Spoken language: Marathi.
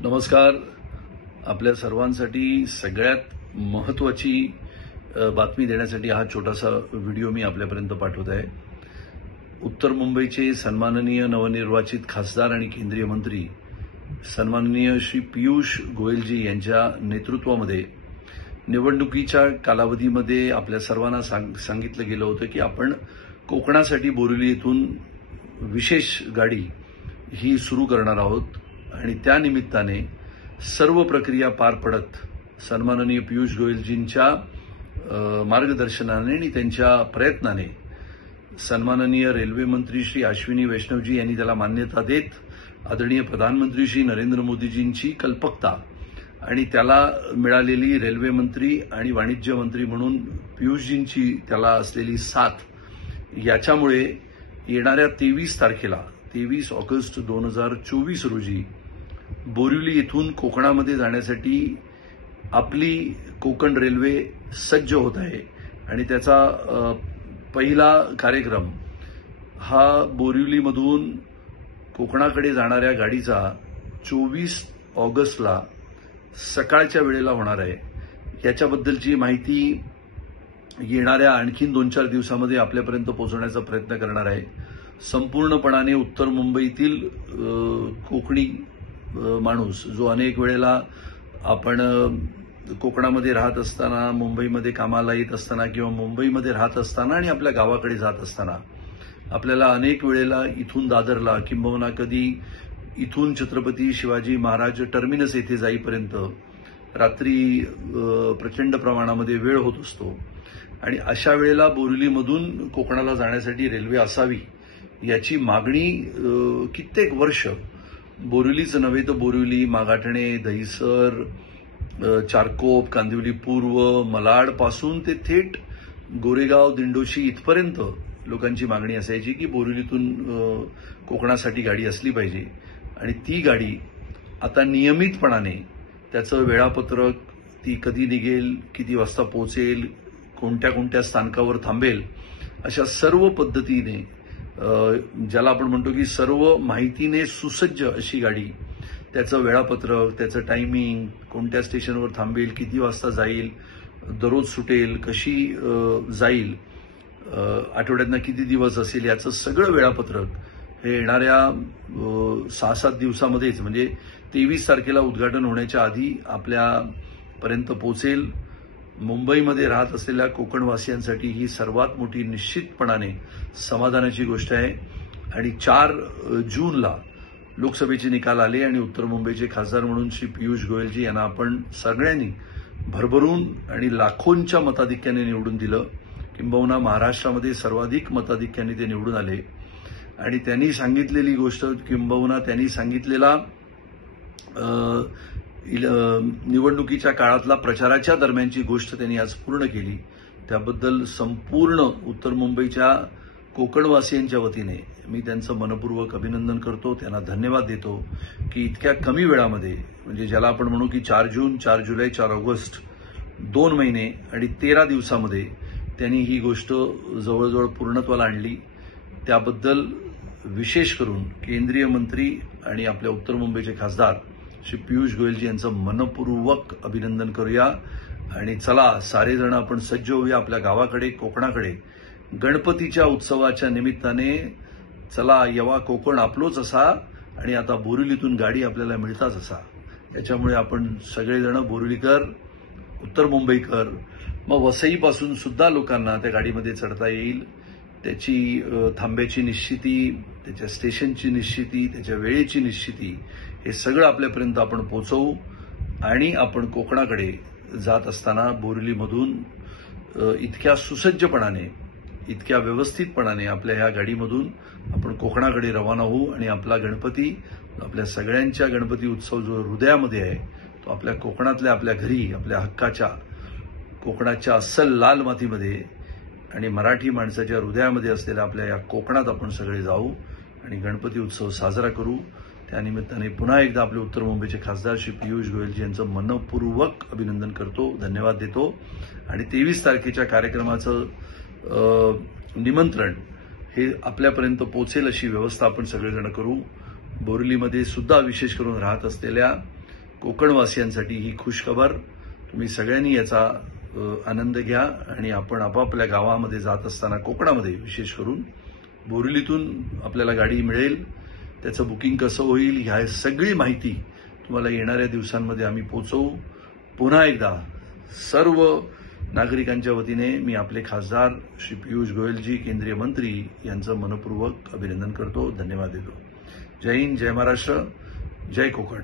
नमस्कार. आपल्या सर्वांसाठी सगळ्यात महत्त्वाची बातमी देण्यासाठी हा छोटासा व्हिडिओ मी आपल्यापर्यंत पाठवत आहे. उत्तर मुंबईचे सन्माननीय नवनिर्वाचित खासदार आणि केंद्रीय मंत्री सन्माननीय श्री पियुष गोयलजी यांच्या नेतृत्वामध्ये निवडणुकीच्या कालावधीमध्ये आपल्या सर्वांना सांगितलं गेलं होतं की आपण कोकणासाठी बोरिवली येथून विशेष गाडी ही सुरू करणार आहोत आणि त्या निमित्ताने सर्व प्रक्रिया पार पडत सन्माननीय पियुष गोयलजींच्या मार्गदर्शनाने आणि त्यांच्या प्रयत्नाने सन्माननीय रेल्वे मंत्री श्री अश्विनी वैष्णवजी यांनी त्याला मान्यता देत आदरणीय प्रधानमंत्री श्री नरेंद्र मोदीजींची कल्पकता आणि त्याला मिळालेली रेल्वे मंत्री आणि वाणिज्य मंत्री म्हणून पियुषजींची त्याला असलेली साथ याच्यामुळे येणाऱ्या 23 ऑगस्ट 2024 रोजी बोरिवली येथून कोकणामध्ये जाण्यासाठी आपली कोकण रेल्वे सज्ज होत आहे आणि त्याचा पहिला कार्यक्रम हा बोरिवलीमधून कोकणाकडे जाणाऱ्या गाडीचा 24 ऑगस्टला सकाळच्या वेळेला होणार आहे. याच्याबद्दलची माहिती येणाऱ्या आणखीन 2-4 दिवसामध्ये आपल्यापर्यंत पोहोचवण्याचा प्रयत्न करणार आहे. संपूर्णपणाने उत्तर मुंबईतील कोकणी माणूस जो अनेक वेळेला आपण कोकणामध्ये राहत असताना मुंबईमध्ये कामाला येत असताना किंवा मुंबईमध्ये राहत असताना आणि आपल्या गावाकडे जात असताना आपल्याला अनेक वेळेला इथून दादरला किंबहुना कधी इथून छत्रपती शिवाजी महाराज टर्मिनस येथे जाईपर्यंत रात्री प्रचंड प्रमाणामध्ये वेळ होत असतो आणि अशा वेळेला बोरिवलीमधून कोकणाला जाण्यासाठी रेल्वे असावी याची मागणी कित्येक वर्ष बोरिवलीच नव्हे तर बोरिवली, मागाठणे, दहिसर, चारकोप, कांदिवली पूर्व, malaड पासून ते थेट गोरेगाव, दिंडोशी इथपर्यंत लोकांची मागणी असायची की बोरिवलीतून कोकणासाठी गाडी असली पाहिजे आणि ती गाडी आता नियमितपणाने त्याचं वेळापत्रक, ती कधी निघेल, किती वाजता पोहोचेल, कोणत्या कोणत्या स्थानकावर थांबेल, अशा सर्व पद्धतीने ज्याला आपण म्हणतो की सर्व माहितीने सुसज्ज अशी गाडी, त्याचं वेळापत्रक, त्याचं टायमिंग, कोणत्या स्टेशनवर थांबेल, किती वाजता जाईल, दररोज सुटेल, कशी जाईल, आठवड्यातनं किती दिवस असेल, याचं सगळं वेळापत्रक हे येणाऱ्या 6-7 दिवसामध्येच म्हणजे 23 तारखेला उद्घाटन होण्याच्या आधी आपल्यापर्यंत पोहोचेल. मुंबईमध्ये राहत असलेल्या कोकणवासियांसाठी ही सर्वात मोठी निश्चितपणाने समाधानाची गोष्ट आहे. आणि 4 जूनला लोकसभेचे निकाल आले आणि उत्तर मुंबईचे खासदार म्हणून श्री पियुष गोयलजी यांना आपण सगळ्यांनी भरभरून आणि लाखोंच्या मताधिक्याने निवडून दिलं. किंबहुना महाराष्ट्रामध्ये सर्वाधिक मताधिक्याने ते निवडून आले आणि त्यांनी सांगितलेली गोष्ट किंबहुना त्यांनी सांगितलेला निवडणुकीच्या काळातला प्रचाराच्या दरम्यानची गोष्ट त्यांनी आज पूर्ण केली. त्याबद्दल संपूर्ण उत्तर मुंबईच्या कोकणवासियांच्या वतीने मी त्यांचं मनपूर्वक अभिनंदन करतो, त्यांना धन्यवाद देतो की इतक्या कमी वेळामध्ये म्हणजे ज्याला आपण म्हणू की 4 जून, 4 जुलै, 4 ऑगस्ट 2 महिने आणि 13 दिवसामध्ये त्यांनी ही गोष्ट जवळजवळ पूर्णत्वाला आणली. त्याबद्दल विशेष करून केंद्रीय मंत्री आणि आपल्या उत्तर मुंबईचे खासदार श्री पियुष गोयलजी यांचं मनपूर्वक अभिनंदन करूया आणि चला सारेजण आपण सज्ज होऊया आपल्या गावाकडे, कोकणाकडे. गणपतीच्या उत्सवाच्या निमित्ताने चला यवा कोकण आपलोच असा आणि आता बोरिवलीतून गाडी आपल्याला मिळताच असा. याच्यामुळे आपण सगळेजण बोरिवलीकर, उत्तर मुंबईकर, मग वसईपासून सुद्धा लोकांना त्या गाडीमध्ये चढता येईल. त्याची थांब्याची निश्चिती, त्याच्या स्टेशनची निश्चिती, त्याच्या वेळेची निश्चिती हे सगळं आपल्यापर्यंत आपण पोहोचवू आणि आपण कोकणाकडे जात असताना बोरिवलीमधून इतक्या सुसज्जपणाने, इतक्या व्यवस्थितपणाने आपल्या ह्या गाडीमधून आपण कोकणाकडे रवाना होऊ आणि आपला गणपती, आपल्या सगळ्यांच्या गणपती उत्सव जो हृदयामध्ये आहे तो आपल्या कोकणातल्या आपल्या घरी, आपल्या हक्काच्या कोकणाच्या अस्सल लाल मातीमध्ये आणि मराठी माणसाच्या हृदयामध्ये असलेल्या आपल्या या कोकणात आपण सगळे जाऊ आणि गणपती उत्सव साजरा करू. त्यानिमित्ताने पुन्हा एकदा आपले उत्तर मुंबईचे खासदार श्री पियुष गोयलजी यांचं मनपूर्वक अभिनंदन करतो, धन्यवाद देतो आणि 23 तारखेच्या कार्यक्रमाचं निमंत्रण हे आपल्यापर्यंत पोहोचेल अशी व्यवस्था आपण सगळेजण करू. बोरिवलीमध्ये सुद्धा विशेष करून राहत असलेल्या कोकणवासियांसाठी ही खुशखबर. तुम्ही सगळ्यांनी याचा आनंद घ्या आणि आपण आपापल्या गावामध्ये जात असताना कोकणामध्ये विशेष करून बोरिवलीतून आपल्याला गाडी मिळेल, त्याचं बुकिंग कसं होईल ह्या सगळी माहिती तुम्हाला येणाऱ्या दिवसांमध्ये आम्ही पोहोचवू. पुन्हा एकदा सर्व नागरिकांच्या वतीने मी आपले खासदार श्री पियुष गोयलजी, केंद्रीय मंत्री यांचं मनपूर्वक अभिनंदन करतो, धन्यवाद देतो. जय हिंद, जय महाराष्ट्र, जय कोकण.